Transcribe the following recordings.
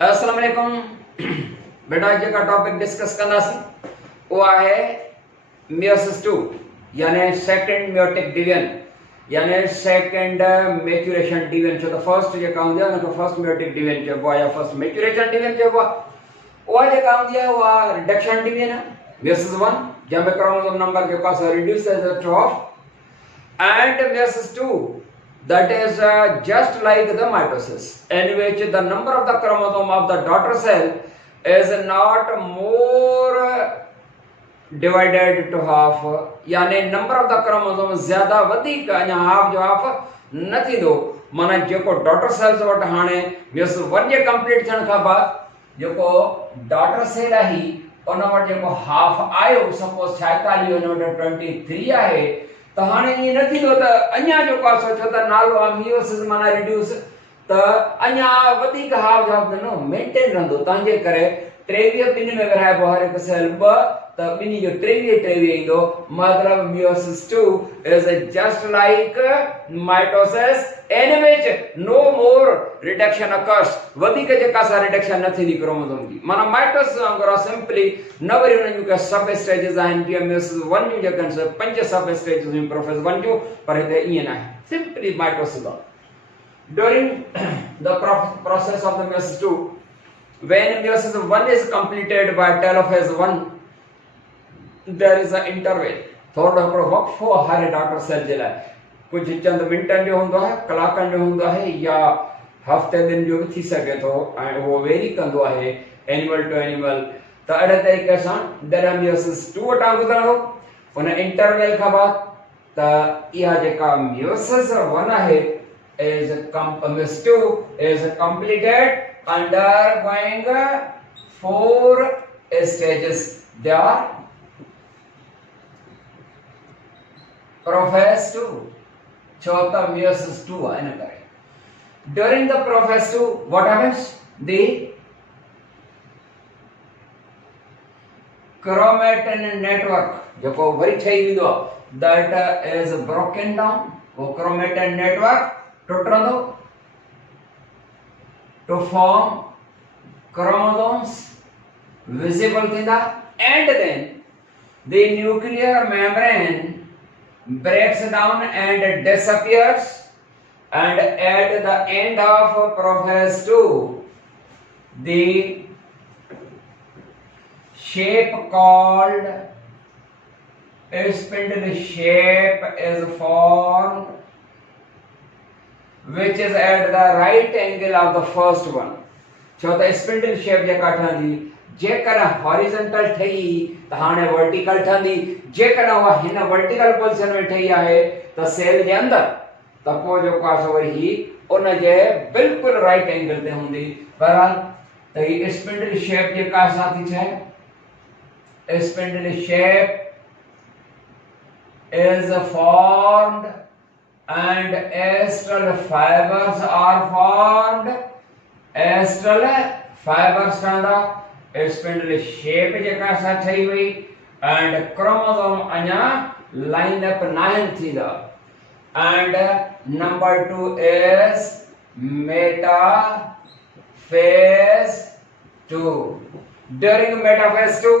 अस्सलाम वालेकुम बेटा जेका टॉपिक डिस्कस कंदासीं उहा आहे मियोसिस 2 यानी सेकंड मियोटिक डिवीजन यानी सेकंड मैच्यूरेशन डिवीजन। छो त फर्स्ट जेका हूंदी आहे उनखे फर्स्ट मियोटिक डिवीजन चइबो आहे या फर्स्ट मैच्यूरेशन डिवीजन चइबो आहे। उहा जेका हूंदी आहे उहा रिडक्शन डिवीजन आहे मियोसिस 1 जंहिंमें क्रोमोसोम नंबर जेको आहे so reduce as of end meiosis 2 that is just like the mitosis in which the number of the chromosome of the daughter cell is not more divided to half यानी number of the chromosome ज़्यादा वधीक अञा half जो half न थींदो। माना जेको daughter cells वटि हाणे मियोसिस 1 जे कंप्लीट थियण खां बाद जेको daughter cell आहे उन वटि जेको हाफ आयो सपोज 46 हुन वटि 23 आहे त हाणे ये न थींदो त अञा जेको आहे सोचो त नालो आहे मियोसिस माना रिड्यूस त अञा वधीक हाफ जाफ न मेंटेन रहंदो। तंहिंजे करे 23 ॿिनि में विरहाइबो हर हिकु सेल 2 त ॿिनी जो 23 ईंदो। मतलब meiosis 2 is just like mitosis in which no more reduction occurs वधीक जेका सा रिडक्शन न थींदी क्रोमोसोम जी। माना माइटोसिस वांगुरु सिंपली न वरी उन जो सब स्टेजेस आहिनि जीअं मियोसिस 1 जूं जेके आहिनि 5 सब स्टेजेस हुयूं प्रोफेस 1 जूं पर हिते ईअं न आहे सिंपली माइटोसिस आहे। During the process of the meiosis 2, when meiosis 1 is completed by telophase 1, there is an interval. थोड़ो हिकिड़ो वक़्फ़ो हर डॉटर सेल जे लाइ कुझु चंद मिंटनि जो हूंदो आहे कलाकनि जो हूंदो आहे या हफ़्ते ॾींहंनि जो बि थी सघे थो ऐं उहो वेरी कंदो आहे एनिमल टू एनिमल। त अहिड़े तरीक़े सां जॾहिं मियोसिस 2 वटां गुज़रंदो उन इंटरवल खां बाद त इहा जेका मियोसिस 1 आहे is miyosis 2 is completed undergoing 4 stages. They are prophase 2 chota meiosis 2 है ना करे। During the prophase 2 what happens? The chromatin network जो को वरी ठही वेंदो that is broken down वो chromatin network to form chromosomes visible theta and then the nuclear membrane breaks down and disappears and at the end of prophase 2 the shape called spindle shape is formed which is at the right angle of the first one। छो त spindle shape जेका ठहंदी जेकर horizontal ठही त हाणे vertical ठहंदी जेकर उहा हिन वर्टिकल पोजीशन में ठही आहे त सेल जे अंदर त पोइ जेको आहे सो वरी ही उन जे बिल्कुल राइट एंगल ते हूंदी। बहरहाल त ही स्पिंडल शेप जेका साथी छे spindle shape is formed and astral fibers are formed। astral fibers ठहंदा स्पिंडल शेप जेका सा ठही हुई and chromosome अञा लाइन अप नाइन थींदा। and number 2 is metaphase 2। during metaphase 2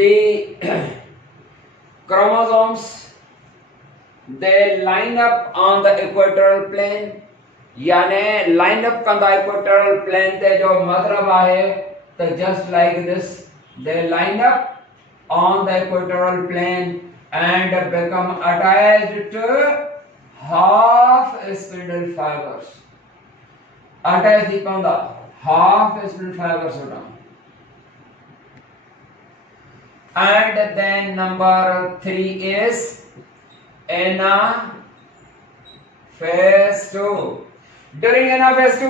the chromosomes they line up on the equatorial plane यानी line up कंदा equatorial plane ते जो मतलब आहे त just like this they line up on the equatorial plane and become attached to half spindle fibers attached थी पवंदा half spindle fibers होता। and then number 3 is anaphase 2। during anaphase 2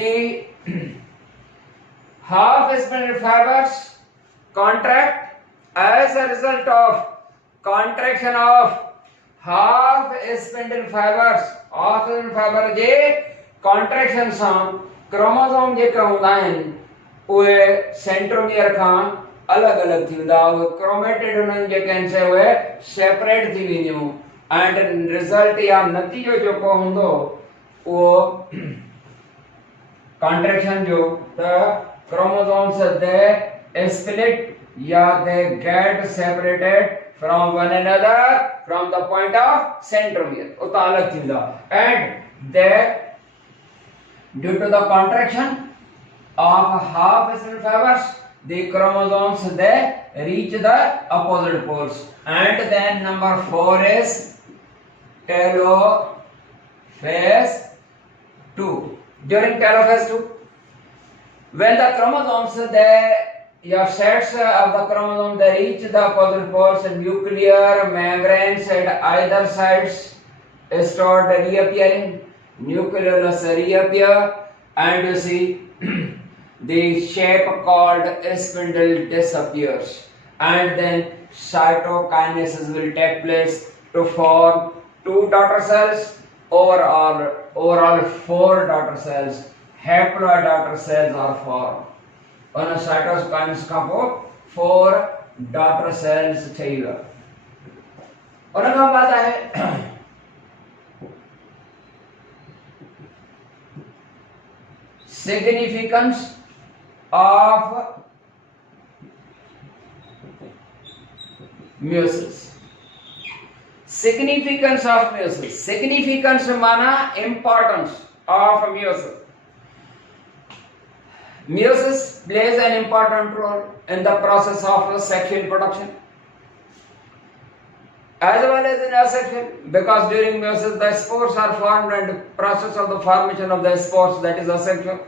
the half spindle fibers contract as a result of contraction of half spindle fibers half spindle fiber J contraction सां chromosome जेका हूंदा आहिनि उहे centromere खां अलग अलग थी वेंदा क्रोमेटिड उन्हनि जेके आहिनि से उहे सेपरेट थी वेंदियूं एंड रिजल्ट या नतीजो जेको हूंदो उहो contraction जो the chromosomes they split या they get separated from one another from the point of centromere उता अलग थींदा and they due to the contraction of half spindle fibers the chromosomes they reach the opposite poles and then number 4 is telophase 2 during telophase 2 when the chromosomes they your sets of the chromosome they reach the opposite poles and nuclear membranes at either sides start reappearing nucleus reappear and you see the shape called spindle disappears and then cytokinesis will take place to form 2 daughter cells overall 4 daughter cells haploid daughter cells are formed on cytokinesis का 4 daughter cells चाहिए और क्या बात है significance of meiosis significance of meiosis significance माना importance of meiosis meiosis plays an important role in the process of sexual reproduction as well as in asexual because during meiosis the spores are formed and the process of the formation of the spores that is asexual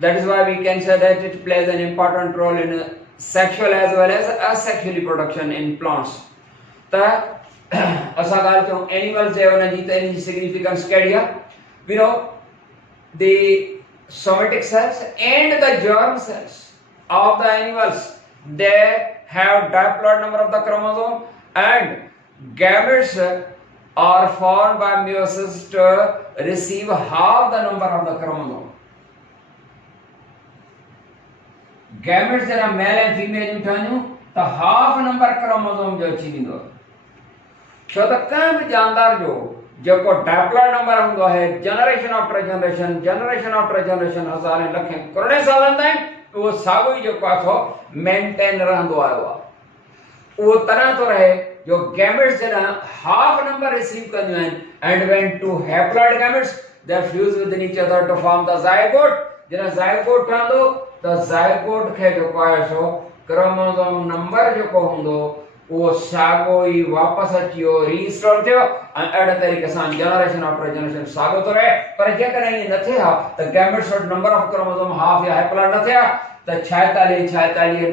that is why we can say that it plays an important role in sexual as well as asexual reproduction in plants ta asa gal to animals je ona ji teni significance kadiya we know the somatic cells and the germ cells of the animals they have diploid number of the chromosome and gametes are formed by meiosis to receive half the number of the chromosome gametes जरा male and female उठानियो तो half number chromosome जो अची विंदो छो त कंहिं बि जानदार जो जेको diploid number हूंदो आहे generation after generation हज़ारें लखें करोड़ें सालनि ताईं उहो साॻियो ई जेको आहे सो मेंटेन रहंदो आयो आहे उहो तरह थो रहे जो gametes जॾहिं half number receive कंदियूं आहिनि and when two haploid gametes they fuse with each other to form the zygote जॾहिं zygote ठहंदो त zygote खे जेको आहे सो क्रोमोसोम नंबर जेको हूंदो उहो साॻियो ई वापसि अची वियो रीस्टोर थियो ऐं अहिड़े तरीक़े सां जनरेशन आफ्टर जनरेशन साॻियो थो रहे पर जेकॾहिं ईअं न थिए हा त गैमेट्स वटि नंबर ऑफ क्रोमोसोम हाफ या हैप्लॉइड न थिया त 46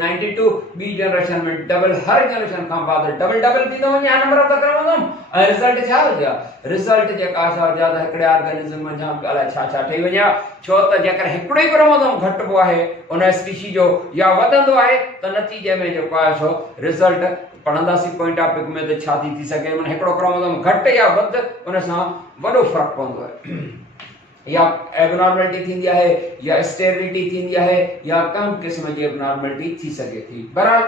92 ॿी जनरेशन में डबल हर जनरेशन खां बाद डबल थींदो वञे नंबर ऑफ द क्रोमोसोम ऐं रिजल्ट छा हुजे रिजल्ट जेका आहे ज्यादा हिकिड़े ऑर्गेनिज्म में जाम अलाए छा ठही वञे छो त जेकर हिकिड़ो ई क्रोमोसोम घटिबो आहे उन स्पीशी जो या वधंदो आहे त नतीजे में जेको आहे सो रिजल्ट पढ़ंदासीं पॉइंट टॉपिक में त छा थी सघे माना हिकिड़ो क्रोमोसोम घटि या वधि उन सां वॾो फ़र्क़ु पवंदो आहे या एबनॉर्मलिटी थींदी आहे या स्टेबिलिटी थींदी आहे या कम क़िस्म जी एबनॉर्मलिटी थी सके थी बहरहाल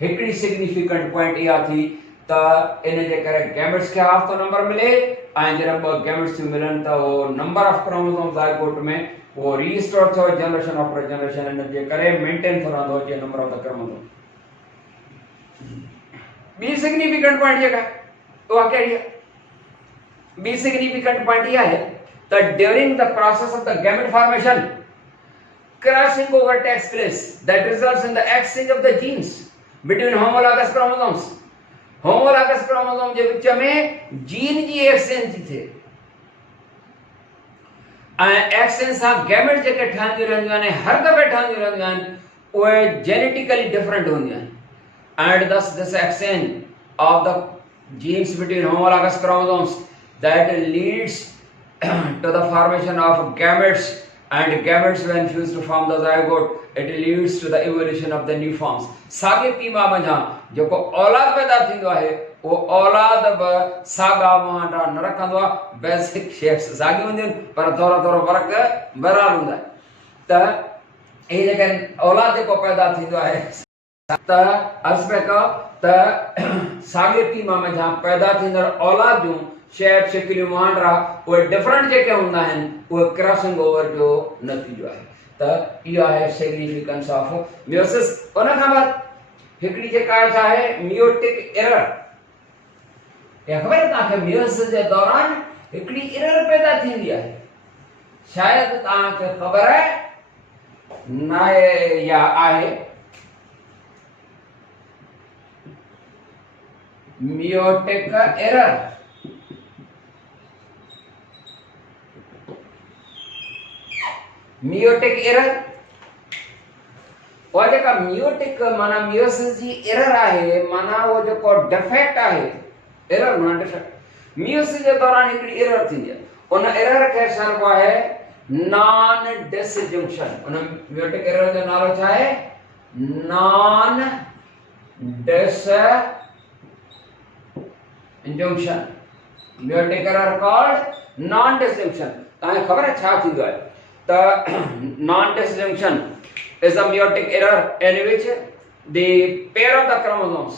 हिकिड़ी सिग्निफिकेंट पॉइंट इहा थी त इन जे करे गैमेट्स खे हाफ तो नंबर मिले ऐं जॾहिं ॿ गैमेट्स मिलनि त उहो नंबर ऑफ क्रोमोसोम ज़ाइगोट में उहो रीस्टोर थियो जनरेशन आफ्टर जनरेशन इन जे करे मेंटेन थो रहंदो अचे नंबर ऑफ द क्रोमोसोम ॿी सिग्निफिकेंट पॉइंट जेका उहा कहिड़ी आहे ॿी सिग्निफिकेंट पॉइंट इहा आहे that during the process of the gamete formation crossing over takes place that results in the exchange of the genes between homologous chromosomes homologous chromosome जे विच में gene जी exchange थी थिए ऐं एक्सचेंज सां गैमेट जेके ठहंदियूं रहंदियूं आहिनि हर दफ़े ठहंदियूं रहंदियूं आहिनि उहे जेनेटिकली डिफरेंट हूंदियूं आहिनि and thus this exchange of the genes between homologous chromosomes that leads to the formation of gametes and gametes when fused to form the zygote it leads to the evolution of the new forms साॻे पीउ मां वञा जेको औलाद पैदा थींदो आहे उहो औलाद बि साॻा मुहांडा न रखंदो आहे बेसिक शेप्स साॻियूं हूंदियूं आहिनि पर थोरो थोरो फ़र्क़ु बहरहाल हूंदा आहिनि त इहे जेके औलाद जेको पैदा थींदो आहे त अर्ज़ पिया कयो त साॻे पीउ मां वञा पैदा थींदड़ औलाद जूं शेप शिकिलियूं मुहांडरा उहे डिफरेंट जेके हूंदा आहिनि उहे क्रॉसिंग ओवर जो नतीजो आहे। त इहो आहे सिग्निफिकेंस ऑफ मियोसिस। उन खां बाद हिकिड़ी जेका आहे मियोटिक एरर। या ख़बर आहे तव्हांखे मियोसिस जे दौरान हिकिड़ी एरर पैदा थींदी आहे, शायदि तव्हांखे ख़बर आहे न आहे या आहे। मियोटिक एरर मियोटिक एरर और जेका मियोटिक माना मियोसिस जी एरर आहे माना वो जेको डिफेक्ट आहे, एरर माना डिफेक्ट। मियोसिस जे दौरान हिकिड़ी एरर थींदी आहे, उन एरर खे चइबो आहे नॉन डिसजंक्शन। उन मियोटिक एरर जो नालो छा आहे? Non disjunction. Meiotic error called non disjunction. तव्हांखे ख़बर आहे छा थींदो आहे त non disjunction is a meiotic error in which the pair of the chromosomes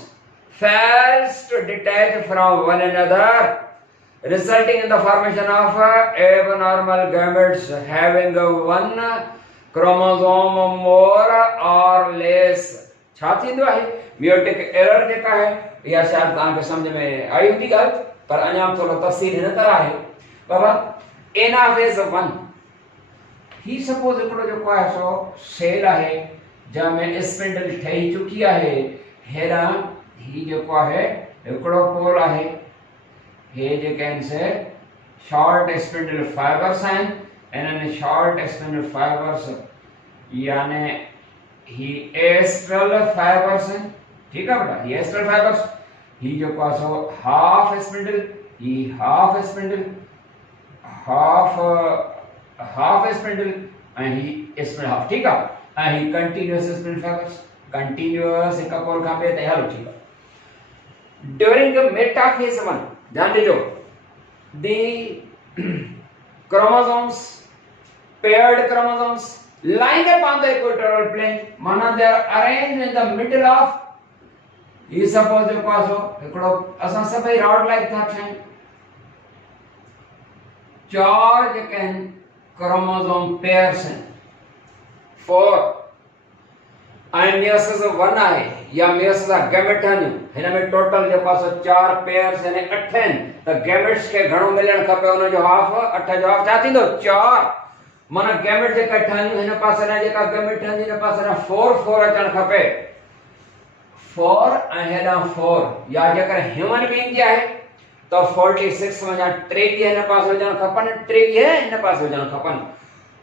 fails to detach from one another, resulting in the formation of abnormal gametes having one chromosome more or less। छा थींदो आहे meiotic error जेका आहे इहा शायदि तव्हांखे सम्झ में आई हूंदी ॻाल्हि, पर अञा थोरो तफ़सील हिन तरह आहे। बाबा एनाफेज 1 ही सपोज हिकिड़ो जेको आहे सो सेल आहे जंहिंमें स्पिंडल ठही चुकी आहे। हेॾां ही जेको आहे हिकिड़ो पोल आहे, हे जेके आहिनि से शॉर्ट स्पिंडल फाइबर्स आहिनि। इन्हनि शॉर्ट स्पिंडल फाइबर्स यानी ही एस्ट्रल फाइबर्स आहिनि। ठीकु आहे बेटा, ही एस्ट्रल फाइबर्स, ही जेको आहे सो हाफ स्पिंडल, ही हाफ स्पिंडल, हाफ स्पिंडल ऐं ही स्पिंडल हाफ। ठीकु आहे, ऐं ही कंटीन्यूअस स्पिंडल फाइबर्स, कंटीन्यूअस हिक पोल खां ॿिए ताईं। हलो ठीकु आहे। ड्यूरिंग मेटाफेज 1 ध्यान ॾिजो, दी chromosomes, paired chromosomes line up on the equatorial plane, माना they are arranged in the middle of। He suppose जेको आहे सो हिकिड़ो असां सभई रॉड लाइक था ठाहियूं, चार जेके आहिनि क्रोमोसोम पेयर्स आहिनि 4 ऐं मियोसिस 1 आहे या मियोसिस गैमेट आहिनि। हिन में टोटल जेको आहे सो 4 पेयर्स यानी 8 आहिनि, त गैमेट्स खे घणो मिलणु खपे, उन जो हाफ 8 जो हाफ छा थींदो 4। माना गैमेट जेका ठहंदियूं हिन पासे ना जेका गैमेट ठहंदी हिन पासे ना 4 अचणु खपे, 4 ऐं हेॾां 4। या जेकर ह्यूमन बीइंग जी आहे तो 46 वञा 23 हिन पासे हुजणु खपनि, 23 हिन पासे हुजणु खपनि।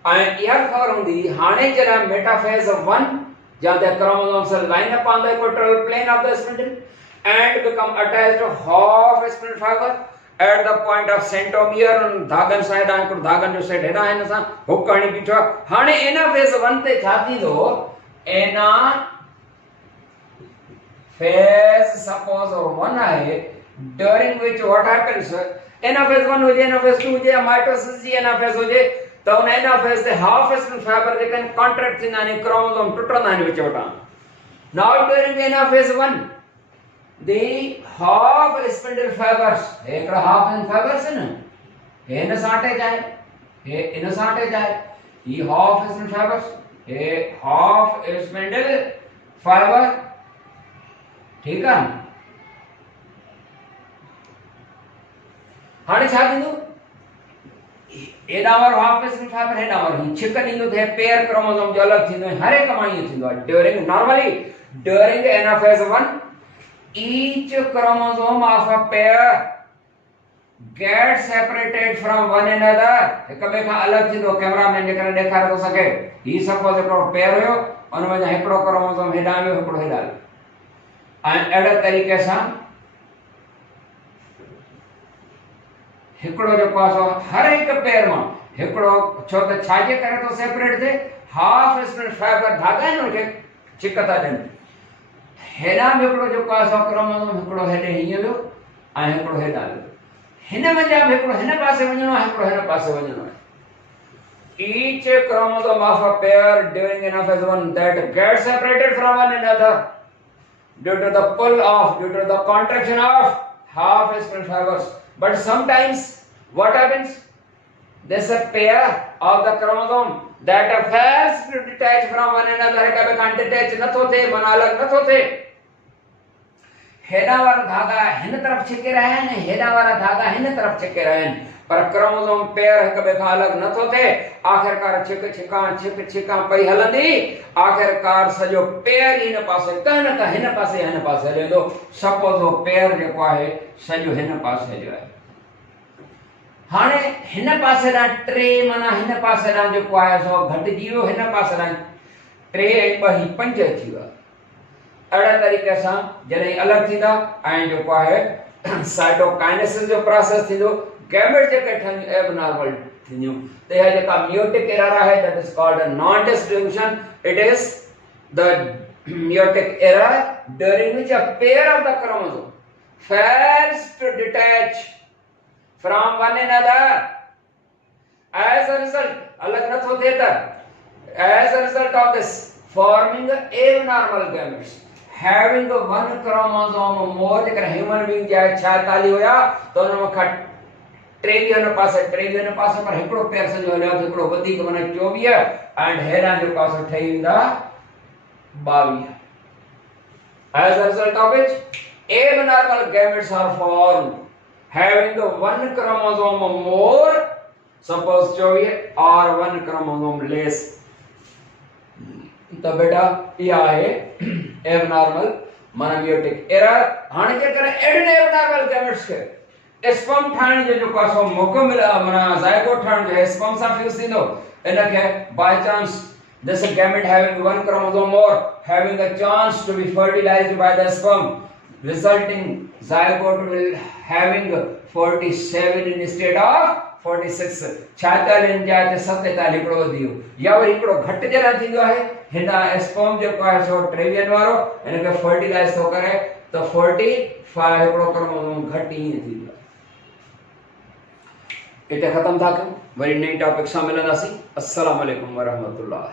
ऐं इहा ख़बर हूंदी हाणे जॾहिं मेटाफेज 1 जहाँ the chromosomes line up on the equatorial plane of the spindle and become attached to half spindle fiber at the point of centromere। धागन साइड आहे हिकिड़ो धागन जो सेट हेॾां हिन सां हुक हणी बीठो आहे। हाणे एनाफेज 1 ते छा थींदो? एना फेज सपोज 1 आहे during which what happens, anaphase 1 हुजे, एनाफेज 2 हुजे या माइटोसिस जी एनाफेज हुजे त उन एनाफेज ते हाफ स्पिंडल फाइबर जेके कॉन्ट्रैक्ट थींदा आहिनि, क्रोमोसोम टुटंदा आहिनि विच वटां। Now during anaphase 1 the half spindle fibers, हिकिड़ा हाफ स्पिंडल फाइबर्स आहिनि, हे हिन सां अटैच आहे, हे इन सां अटैच आहे। ही हाफ स्पिंडल फाइबर्स, हे हाफ स्पिंडल फाइबर। ठीकु आहे, हाणे छा थींदो? एॾा वारो हाफ स्पिंडल फाइबर हेॾा वारो ही छिक ॾींदो त पेयर क्रोमोसोम जो अलॻि थींदो आहे। हर हिक मां ईअं थींदो आहे during normally during anaphase 1 each chromosome of a pair gets separated from one another। हिक ॿिए खां अलॻि थींदो। कैमरामैन जेकर ॾेखारे थो सघे, ही सपोज हिकिड़ो पेयर हुयो, उन में हिकिड़ो क्रोमोसोम हेॾां वियो, हिकिड़ो हेॾां वियो, ऐं अहिड़े तरीक़े सां हिकिड़ो जेको आहे सो हर हिक पेयर मां हिकिड़ो, छो त छाजे करे थो सेपरेट थिए? हाफ स्पिंडल फाइबर धागा आहिनि उनखे छिक था ॾियनि। हेॾां बि हिकिड़ो जेको आहे सो क्रोमोसोम हिकिड़ो हेॾे हीअं वियो ऐं हिकिड़ो हेॾां वियो। हिन में जा हिकिड़ो हिन पासे वञणो आहे, हिकिड़ो हिन पासे वञणो आहे। each chromosome of a pair during anaphase 1 that gets separated from one another due to the contraction of half spindle fibers But sometimes what happens? There's a pair of the chromosome that fails to detach from one another. कभी कांटे detach न होते, मन अलग न होते. हेडा वाला धागा हिन तरफ छिके रहे ने, हेडा वाला धागा हिन तरफ छिके रहे ने. पर क्रोमोसोम पेयर कभी का अलग न होते. आखिरकार छिक छिका पई हलंदी. आखिरकार सजो पेयर हिन पासे कहन का हिन पासे लेंदो. सपोज वो पेयर जेको आहे सजो हिन पासे जो आहे. हाने हिन पासे दा ट्रे माना हिन पासे दा जो आहे सो घटिजी वियो. हिन पासे दा 3 ऐं 2 ही 5 अची विया. अहिड़े तरीक़े सां जॾहिं अलॻि थींदा ऐं जेको आहे साइटोकाइनेसिस जो प्रोसेस थींदो. गैमेट जेके ठहनि एबनॉर्मल थींदियूं. त इहा जेका म्यूटिक एरर आहे that is called a non distinction. It is the meiotic error during which a pair of the chromosome fails to detach from one another. As a result, अलग न होते था. As a result of this, forming abnormal gametes, having one chromosome more. जेकर human being जाए 46 होया तो उनमें खट 23 पासे पर हिकड़ो पेयर सजो हलियो. हिकड़ो वधीक माने 24 एंड हेरा जो पासो ठही वेंदा 22. As a result of which, abnormal gametes are formed, having one chromosome more, suppose 24, or one chromosome less. तो बेटा ये आहे abnormal म्यूटिक एरर. हाणे के करे एडन abnormal gametes के स्पर्म ठाण जो पासो मौको मिला माना ज़ायगोट ठाण जो स्पर्म सा फ्यूज थींदो. इनके by chance this gamete having one chromosome more, having a chance to be fertilized by the sperm, resulting zygote will having 47 instead of 46. 46 इन जाते 47 हिकड़ो वधियो या वरी हिकड़ो घट जरा थींदो आहे. हिन स्पर्म जो आहे सो ट्रेवियन वारो इनके फर्टिलाइज थो करे तो 45 हिकड़ो क्रोमोसोम घट ही थींदो. इते खत्म था कयूं. वरी नई टॉपिक सां मिलंदासीं. अस्सलाम वालेकुम वरहमतुल्लाह.